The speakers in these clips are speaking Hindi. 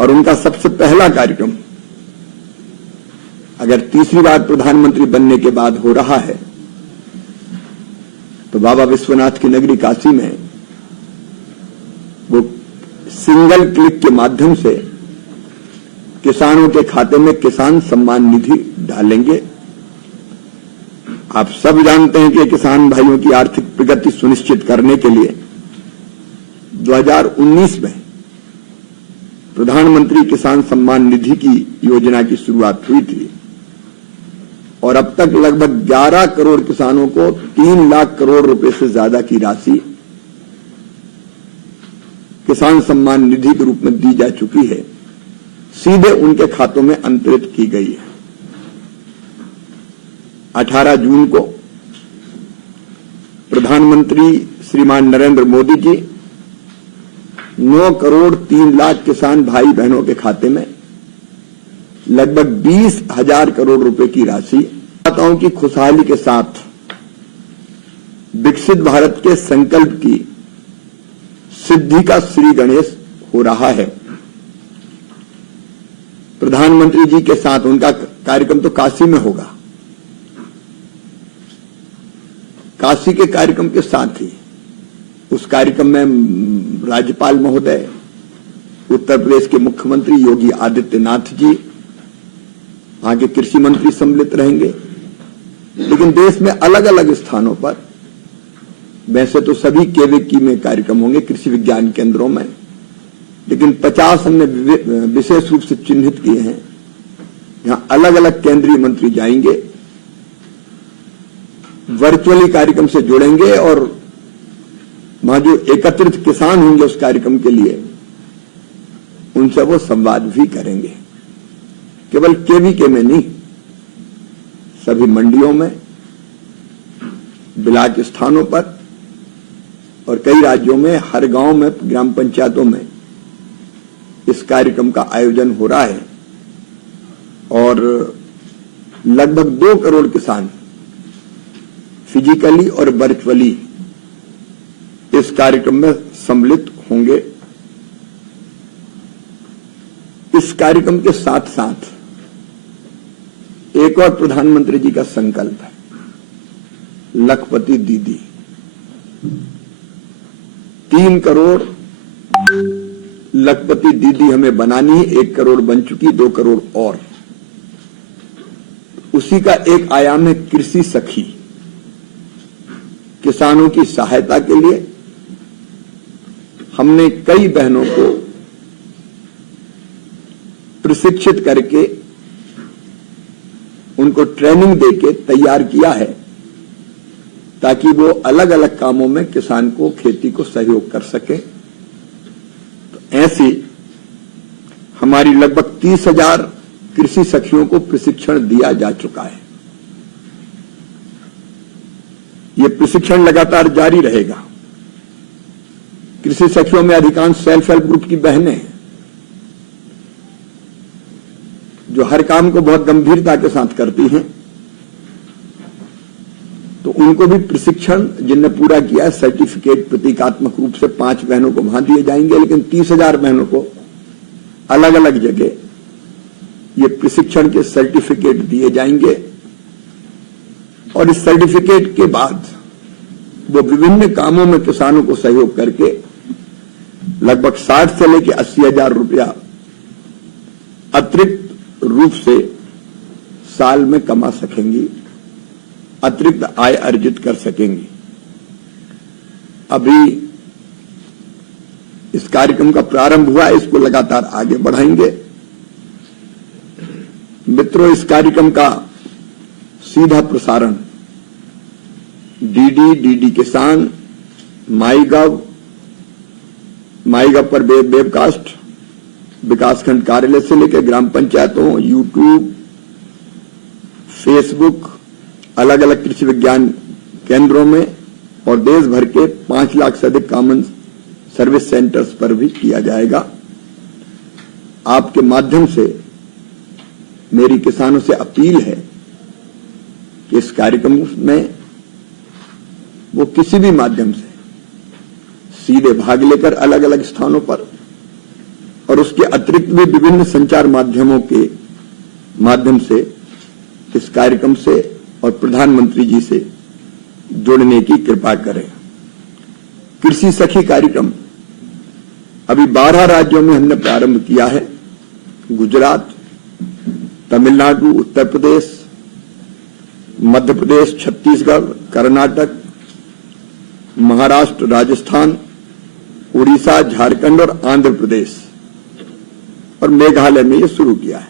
और उनका सबसे पहला कार्यक्रम अगर तीसरी बार प्रधानमंत्री बनने के बाद हो रहा है तो बाबा विश्वनाथ की नगरी काशी में वो सिंगल क्लिक के माध्यम से किसानों के खाते में किसान सम्मान निधि डालेंगे। आप सब जानते हैं कि किसान भाइयों की आर्थिक प्रगति सुनिश्चित करने के लिए 2019 में प्रधानमंत्री किसान सम्मान निधि की योजना की शुरुआत हुई थी और अब तक लगभग 11 करोड़ किसानों को 3 लाख करोड़ रुपए से ज्यादा की राशि किसान सम्मान निधि के रूप में दी जा चुकी है, सीधे उनके खातों में अंतरित की गई है। 18 जून को प्रधानमंत्री श्रीमान नरेंद्र मोदी जी 9 करोड़ 3 लाख किसान भाई बहनों के खाते में लगभग 20,000 करोड़ रुपए की राशि मतदाताओं की खुशहाली के साथ विकसित भारत के संकल्प की सिद्धि का श्री गणेश हो रहा है। प्रधानमंत्री जी के साथ उनका कार्यक्रम तो काशी में होगा। काशी के कार्यक्रम के साथ ही उस कार्यक्रम में राज्यपाल महोदय, उत्तर प्रदेश के मुख्यमंत्री योगी आदित्यनाथ जी, वहां के कृषि मंत्री सम्मिलित रहेंगे। लेकिन देश में अलग अलग स्थानों पर, वैसे तो सभी केवीकी में कार्यक्रम होंगे, कृषि विज्ञान केंद्रों में, लेकिन 50 हमने विशेष रूप से चिन्हित किए हैं जहां अलग अलग केंद्रीय मंत्री जाएंगे, वर्चुअली कार्यक्रम से जुड़ेंगे और वहां जो एकत्रित किसान होंगे उस कार्यक्रम के लिए उनसे वो संवाद भी करेंगे। केवल केवीके में नहीं, सभी मंडियों में, ब्लॉक स्थानों पर और कई राज्यों में हर गांव में, ग्राम पंचायतों में इस कार्यक्रम का आयोजन हो रहा है और लगभग 2 करोड़ किसान फिजिकली और वर्चुअली इस कार्यक्रम में सम्मिलित होंगे। इस कार्यक्रम के साथ साथ एक और प्रधानमंत्री जी का संकल्प है, लखपति दीदी। 3 करोड़ लखपति दीदी हमें बनानी है, 1 करोड़ बन चुकी, 2 करोड़ और। उसी का एक आयाम है कृषि सखी। किसानों की सहायता के लिए हमने कई बहनों को प्रशिक्षित करके उनको ट्रेनिंग देके तैयार किया है ताकि वो अलग अलग कामों में किसान को, खेती को सहयोग कर सके। तो ऐसी हमारी लगभग 30,000 कृषि सखियों को प्रशिक्षण दिया जा चुका है। ये प्रशिक्षण लगातार जारी रहेगा। कृषि सखियों में अधिकांश सेल्फ हेल्प ग्रुप की बहनें हैं जो हर काम को बहुत गंभीरता के साथ करती हैं, तो उनको भी प्रशिक्षण जिनने पूरा किया है, सर्टिफिकेट प्रतीकात्मक रूप से 5 बहनों को वहां दिए जाएंगे। लेकिन 30,000 बहनों को अलग अलग जगह ये प्रशिक्षण के सर्टिफिकेट दिए जाएंगे और इस सर्टिफिकेट के बाद वो विभिन्न कामों में किसानों को सहयोग करके लगभग 60 से लेकर 80,000 रुपया अतिरिक्त रूप से साल में कमा सकेंगी, अतिरिक्त आय अर्जित कर सकेंगी। अभी इस कार्यक्रम का प्रारंभ हुआ है, इसको लगातार आगे बढ़ाएंगे। मित्रों, इस कार्यक्रम का सीधा प्रसारण डीडी किसान, माईगव पर वेबकास्ट, विकासखंड कार्यालय से लेकर ग्राम पंचायतों, यूट्यूब, फेसबुक, अलग अलग कृषि विज्ञान केंद्रों में और देश भर के 5 लाख से अधिक कॉमन सर्विस सेंटर्स पर भी किया जाएगा। आपके माध्यम से मेरी किसानों से अपील है कि इस कार्यक्रम में वो किसी भी माध्यम से सीधे भाग लेकर अलग अलग स्थानों पर और उसके अतिरिक्त भी विभिन्न संचार माध्यमों के माध्यम से इस कार्यक्रम से और प्रधानमंत्री जी से जुड़ने की कृपा करें। कृषि सखी कार्यक्रम अभी 12 राज्यों में हमने प्रारंभ किया है। गुजरात, तमिलनाडु, उत्तर प्रदेश, मध्य प्रदेश, छत्तीसगढ़, कर्नाटक, महाराष्ट्र, राजस्थान, उड़ीसा, झारखंड और आंध्र प्रदेश और मेघालय में ये शुरू किया है।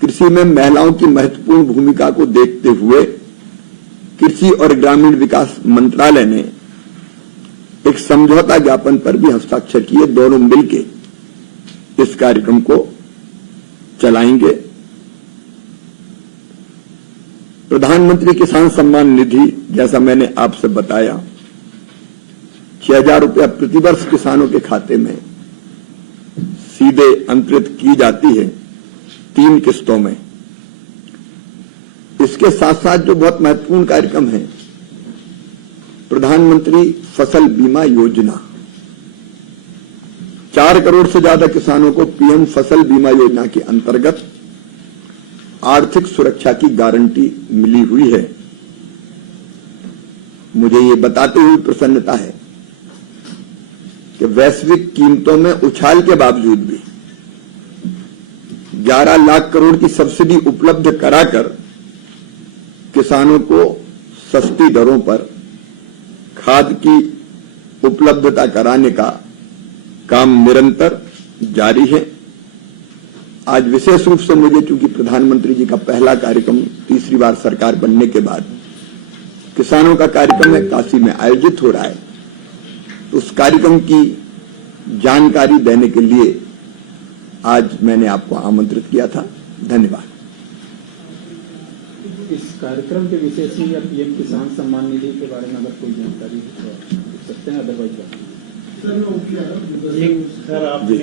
कृषि में महिलाओं की महत्वपूर्ण भूमिका को देखते हुए कृषि और ग्रामीण विकास मंत्रालय ने एक समझौता ज्ञापन पर भी हस्ताक्षर किए। दोनों मिलकर इस कार्यक्रम को चलाएंगे। प्रधानमंत्री किसान सम्मान निधि, जैसा मैंने आपसे बताया, 6,000 रुपया प्रतिवर्ष किसानों के खाते में सीधे अंतरित की जाती है 3 किस्तों में। इसके साथ साथ जो बहुत महत्वपूर्ण कार्यक्रम है, प्रधानमंत्री फसल बीमा योजना, 4 करोड़ से ज्यादा किसानों को पीएम फसल बीमा योजना के अंतर्गत आर्थिक सुरक्षा की गारंटी मिली हुई है। मुझे ये बताते हुए प्रसन्नता है कि वैश्विक कीमतों में उछाल के बावजूद भी 11 लाख करोड़ की सब्सिडी उपलब्ध कराकर किसानों को सस्ती दरों पर खाद की उपलब्धता कराने का काम निरंतर जारी है। आज विशेष रूप से मुझे, चूंकि प्रधानमंत्री जी का पहला कार्यक्रम तीसरी बार सरकार बनने के बाद किसानों का कार्यक्रम है, काशी में आयोजित हो रहा है, तो उस कार्यक्रम की जानकारी देने के लिए आज मैंने आपको आमंत्रित किया था। धन्यवाद। इस कार्यक्रम के विषय से या पीएम किसान सम्मान निधि के बारे में अगर कोई जानकारी हो तो पूछ सकते हैं, अदरवाइज सर आपने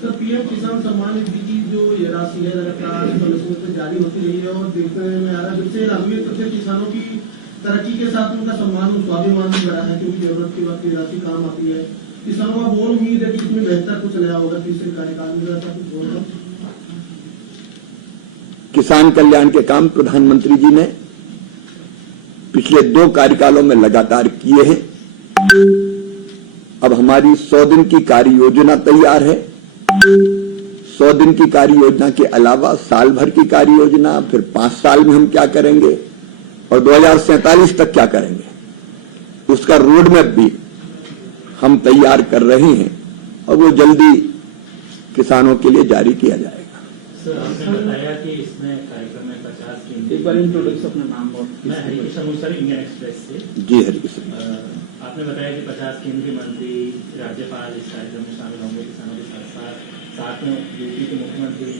सर पीएम किसान सम्मान निधि की जो ये राशि है लगातार समय से जारी होती रही है और देखने में आ रहा है जिससे लागू करते किसानों की तरक्की के साथ उनका सम्मान और स्वाभिमान भी बढ़ा है, क्योंकि जरूरत की वक्त राशि काम आती है। किसानों का बोल उम्मीद है कि इसमें बेहतर कुछ नया होगा, तीसरे कार्यकाल में ऐसा कुछ होगा। किसान कल्याण के काम प्रधानमंत्री जी ने पिछले 2 कार्यकालों में लगातार किए हैं। अब हमारी 100 दिन की कार्य योजना तैयार है। 100 दिन की कार्य योजना के अलावा साल भर की कार्य योजना, फिर 5 साल में हम क्या करेंगे और 2047 तक क्या करेंगे, उसका रोड मैप भी हम तैयार कर रहे हैं और वो जल्दी किसानों के लिए जारी किया जाएगा। सर, आपने बताया कि इसमें कार्यक्रम में 50 केंद्र। एक बार इंट्रोडक्शन अपना नाम और। मैं हरिकिशन हूँ सर, इंडियन एक्सप्रेस से। जी हरिकिशन। आपने बताया कि 50 केंद्रीय मंत्री, राज्यपाल इस कार्यक्रम में शामिल होंगे किसानों के साथ में यूपी के मुख्यमंत्री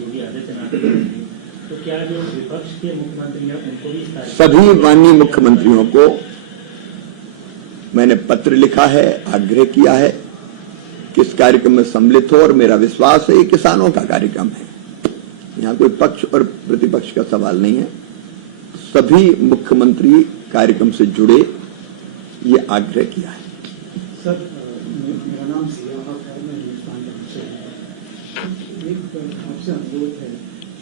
योगी आदित्यनाथ जी। तो क्या जो विपक्ष के मुख्यमंत्री हैं उनको भी सभी माननीय मुख्यमंत्रियों को मैंने पत्र लिखा है, आग्रह किया है कि इस कार्यक्रम में सम्मिलित हो और मेरा विश्वास है ये किसानों का कार्यक्रम है, यहाँ कोई पक्ष और प्रतिपक्ष का सवाल नहीं है। सभी मुख्यमंत्री कार्यक्रम से जुड़े, ये आग्रह किया है। सर, मेरा नाम सियाह है, मैं हिंदुस्तान का विषय है। एक आपसे अनुरोध है,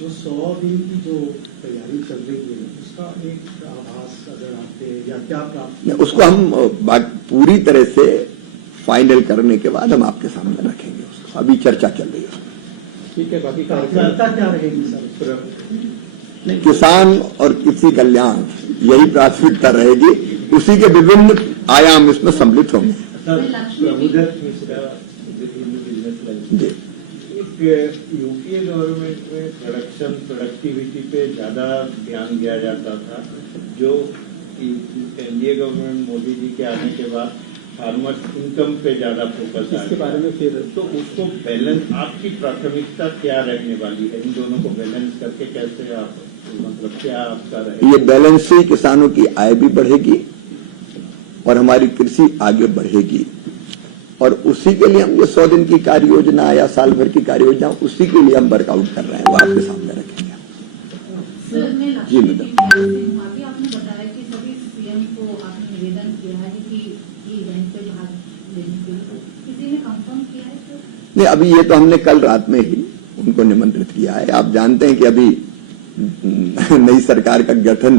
जो 100 दिन की जो तैयारी चल रही है उसका एक आभास अगर आपके या क्या प्राप्त, उसको हम पूरी तरह से फाइनल करने के बाद हम आपके सामने रखेंगे। उसको अभी चर्चा चल रही है। ठीक है, बाकी चर्चा क्या रहेगी सर? किसान और कृषि कल्याण यही प्राथमिकता रहेगी, उसी के विभिन्न आयाम इसमें सम्मिलित होंगे। जी, यूपीए गवर्नमेंट में प्रोडक्शन प्रोडक्टिविटी पे ज्यादा ध्यान दिया जाता था, जो एनडीए गवर्नमेंट मोदी जी के आने के बाद फार्मर्स इनकम पे ज्यादा फोकस है। इसके बारे में फिर तो उसको बैलेंस, आपकी प्राथमिकता क्या रहने वाली है? इन दोनों को बैलेंस करके कैसे आप, मतलब क्या आपका रहेगा? ये बैलेंस से किसानों की आय भी बढ़ेगी और हमारी कृषि आगे बढ़ेगी, और उसी के लिए हम ये 100 दिन की कार्य योजना या साल भर की कार्य योजना, उसी के लिए हम वर्कआउट कर रहे हैं, वो आपके सामने रखेंगे। जी मैडम, आपने बताया कि सभी सीएम को आपने निवेदन किया है कि इवेंट पे भाग कंफर्म किया है तो नहीं, अभी ये तो हमने कल रात में ही उनको निमंत्रित किया है। आप जानते हैं कि अभी नई सरकार का गठन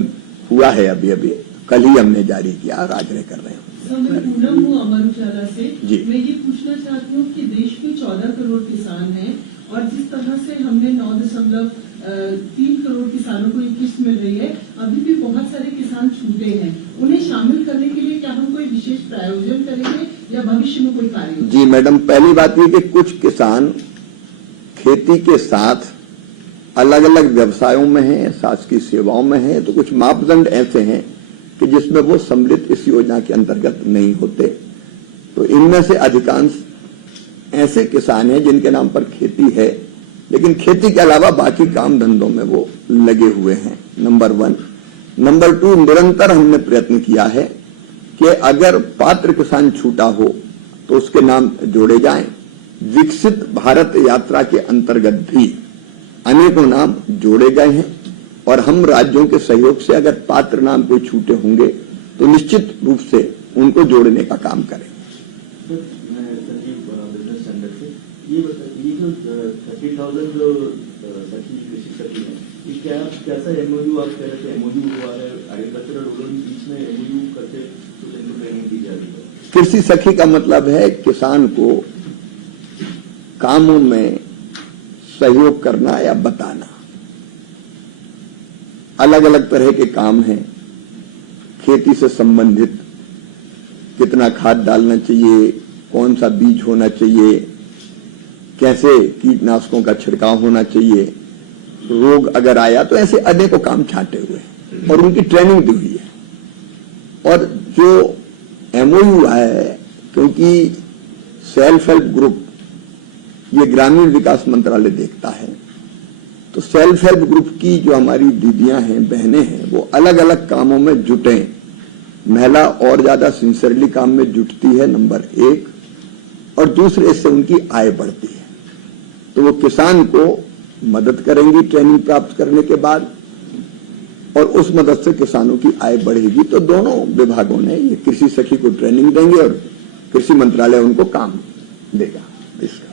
हुआ है, अभी अभी कल ही हमने जारी किया और आज कर रहे हैं। सर, मैं पूनम हूँ अमर उजाला से। जी। मैं ये पूछना चाहती हूँ कि देश में 14 करोड़ किसान हैं और जिस तरह से हमने 9.3 करोड़ किसानों को ये किस्त मिल रही है, अभी भी बहुत सारे किसान छूटे हैं। उन्हें शामिल करने के लिए क्या हम कोई विशेष प्रायोजन करेंगे या भविष्य में कोई कार्य? जी मैडम, पहली बात ये कि कुछ किसान खेती के साथ अलग अलग व्यवसायों में हैं, शासकीय सेवाओं में हैं, तो कुछ मापदंड ऐसे हैं कि जिसमें वो सम्मिलित इस योजना के अंतर्गत नहीं होते। तो इनमें से अधिकांश ऐसे किसान हैं जिनके नाम पर खेती है, लेकिन खेती के अलावा बाकी काम धंधों में वो लगे हुए हैं, नंबर 1। नंबर 2, निरंतर हमने प्रयत्न किया है कि अगर पात्र किसान छूटा हो तो उसके नाम जोड़े जाएं। विकसित भारत यात्रा के अंतर्गत भी अनेकों नाम जोड़े गए हैं और हम राज्यों के सहयोग से अगर पात्र नाम कोई छूटे होंगे तो निश्चित रूप से उनको जोड़ने का काम करेंगे। मैं संजीव बिजनेस स्टैंडर्ड से ये बताइए, जो 30,000 जो सखी कृषि सखी है, ये क्या कैसा एमओयू आप कह रहे थे? एमओयू हुआ है एग्रीकल्चरल रूरल के बीच में, एमओयू करके कुछ इनको ट्रेनिंग दी जा रही है। कृषि सखी का मतलब है किसान को कामों में सहयोग करना या बताना। अलग अलग तरह के काम हैं, खेती से संबंधित कितना खाद डालना चाहिए, कौन सा बीज होना चाहिए, कैसे कीटनाशकों का छिड़काव होना चाहिए, रोग अगर आया तो ऐसे अनेकों काम छांटे हुए हैं और उनकी ट्रेनिंग दी हुई है। और जो एमओयू है, क्योंकि सेल्फ हेल्प ग्रुप ये ग्रामीण विकास मंत्रालय देखता है, तो सेल्फ हेल्प ग्रुप की जो हमारी दीदियां हैं, बहनें हैं, वो अलग अलग कामों में जुटे। महिला और ज्यादा सिंसियरली काम में जुटती है, नंबर 1, और दूसरे से उनकी आय बढ़ती है। तो वो किसान को मदद करेंगी ट्रेनिंग प्राप्त करने के बाद, और उस मदद से किसानों की आय बढ़ेगी। तो दोनों विभागों ने ये कृषि सखी को ट्रेनिंग देंगे और कृषि मंत्रालय उनको काम देगा। इसका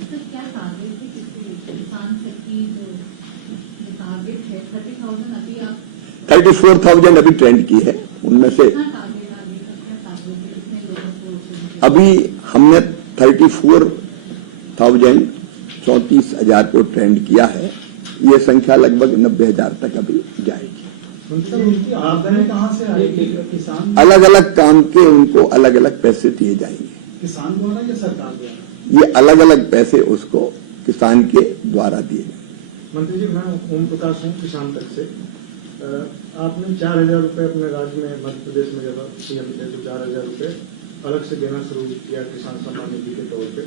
सर क्या टारगेट है किसान सखी जो टारगेट है 30,000 अभी आप 34,000 अभी ट्रेंड की है, उनमें से कितना टारगेट आगे का क्या टारगेट है, कितने लोगों को? अभी हमने 34,000 को ट्रेंड किया है। ये संख्या लगभग 90,000 तक अभी जाएगी। मतलब उनकी आमदनी कहाँ से आएगी? किसान अलग अलग काम के उनको अलग अलग पैसे दिए जाएंगे। किसान द्वारा या सरकार द्वारा? ये अलग अलग पैसे उसको किसान के द्वारा दिए जाएंगे। मंत्री जी, मैं ओम प्रकाश हूँ किसान तक से। आपने 4,000 रुपये अपने राज्य में, मध्य प्रदेश में जब सीएम थे तो 4,000 रुपये अलग से देना शुरू किया किसान सम्मान निधि के तौर पे।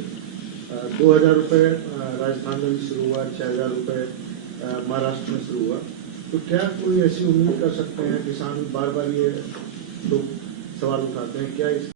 2,000 रुपये राजस्थान में भी शुरू हुआ, 6,000 रुपये महाराष्ट्र में शुरू हुआ। तो क्या कोई ऐसी उम्मीद कर सकते हैं? किसान बार बार ये लोग सवाल उठाते हैं, क्या इस